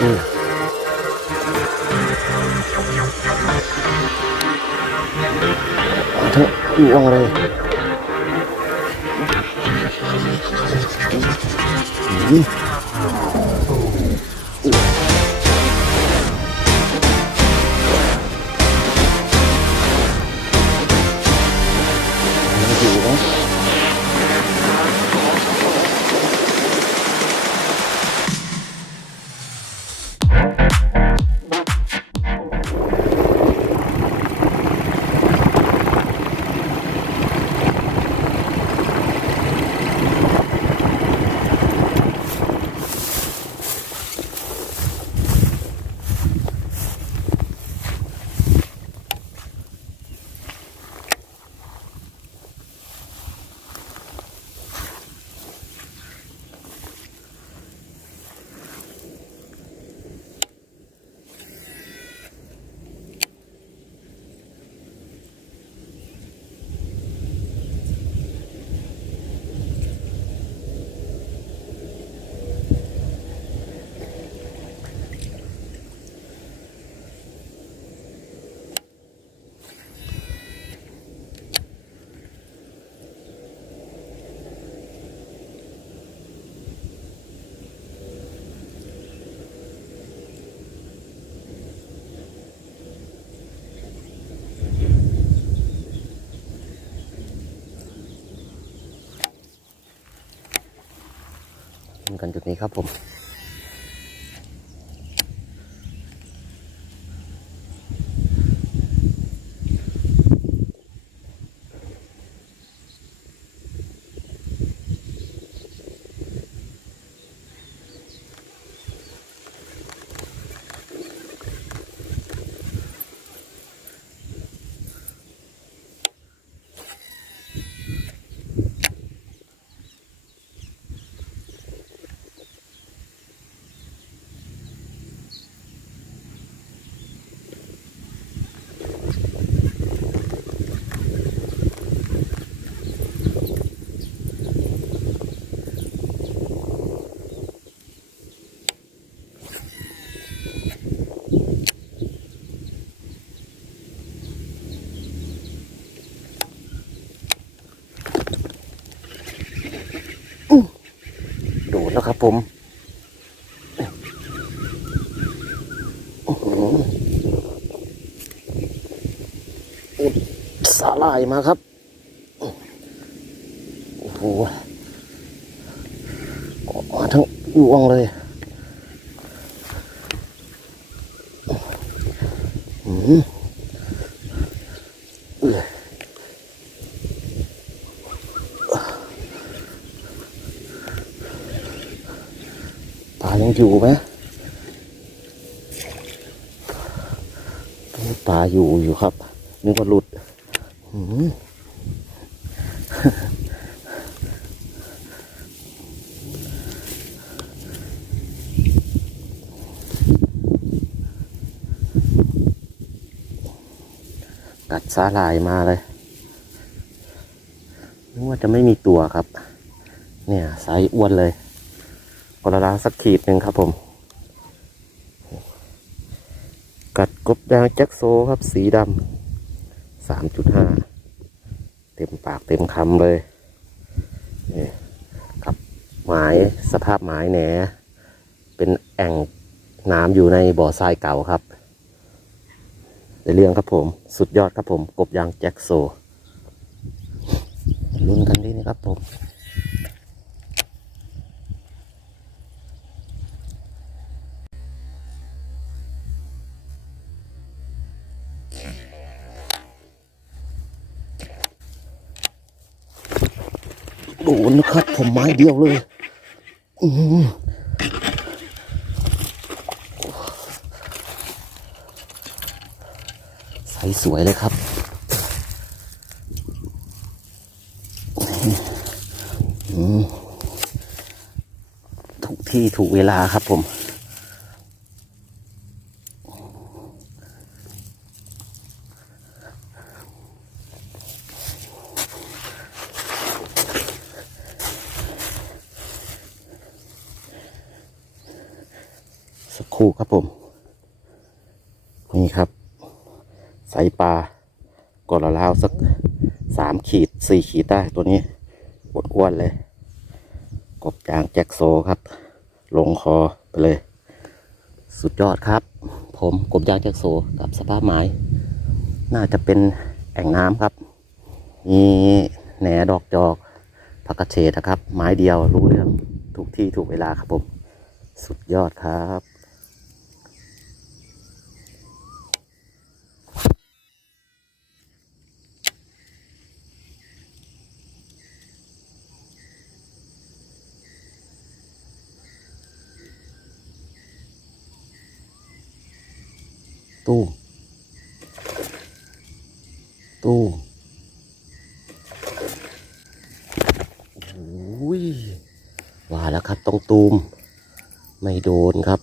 อืมเอาเกันจุดนี้ครับผม ผมอุดสาลายมาครับ โอ้โหทั้งยวงเลยอืมเอื้อ ปลายังอยู่ไหมปลาอยู่อยู่ครับนึกว่าหลุดหืมกัดสาลายมาเลยนึกว่าจะไม่มีตัวครับ เนี่ยไซส์อ้วนเลย กระลาสักขีดหนึ่งครับผม กัดกบดางแจ็คโซครับสีดำสามจุดห้าเต็มปากเต็มคำเลยนี่ครับหมายสภาพหมายแหนเป็นแอ่งน้ำอยู่ในบ่อทรายเก่าครับในเรื่องครับผมสุดยอดครับผม กบยางแจ็คโซลุ้นกันดีนะครับผม โดนนะครับผมไม้เดียวเลย อืมใสสวยเลยครับอืมถูกที่ถูกเวลาครับผม สักครู่ครับผม นี่ครับ ใส่ปลากดละลาวสักสามขีดสี่ขีดได้ตัวนี้อ้วนๆเลย กบจางแจ็คโซครับ ลงคอไปเลย สุดยอดครับ ผมกบยางแจ็คโซกับสภาพไม้น่าจะเป็นแอ่งน้ำครับ มีแหนดอกจอกผักกระเฉดนะครับ ไม้เดียวรู้เรื่อง ถูกที่ถูกเวลาครับผม สุดยอดครับ ตู้ ตู้โอ้ยว่าแล้วครับต้องตูม ไม่โดนครับ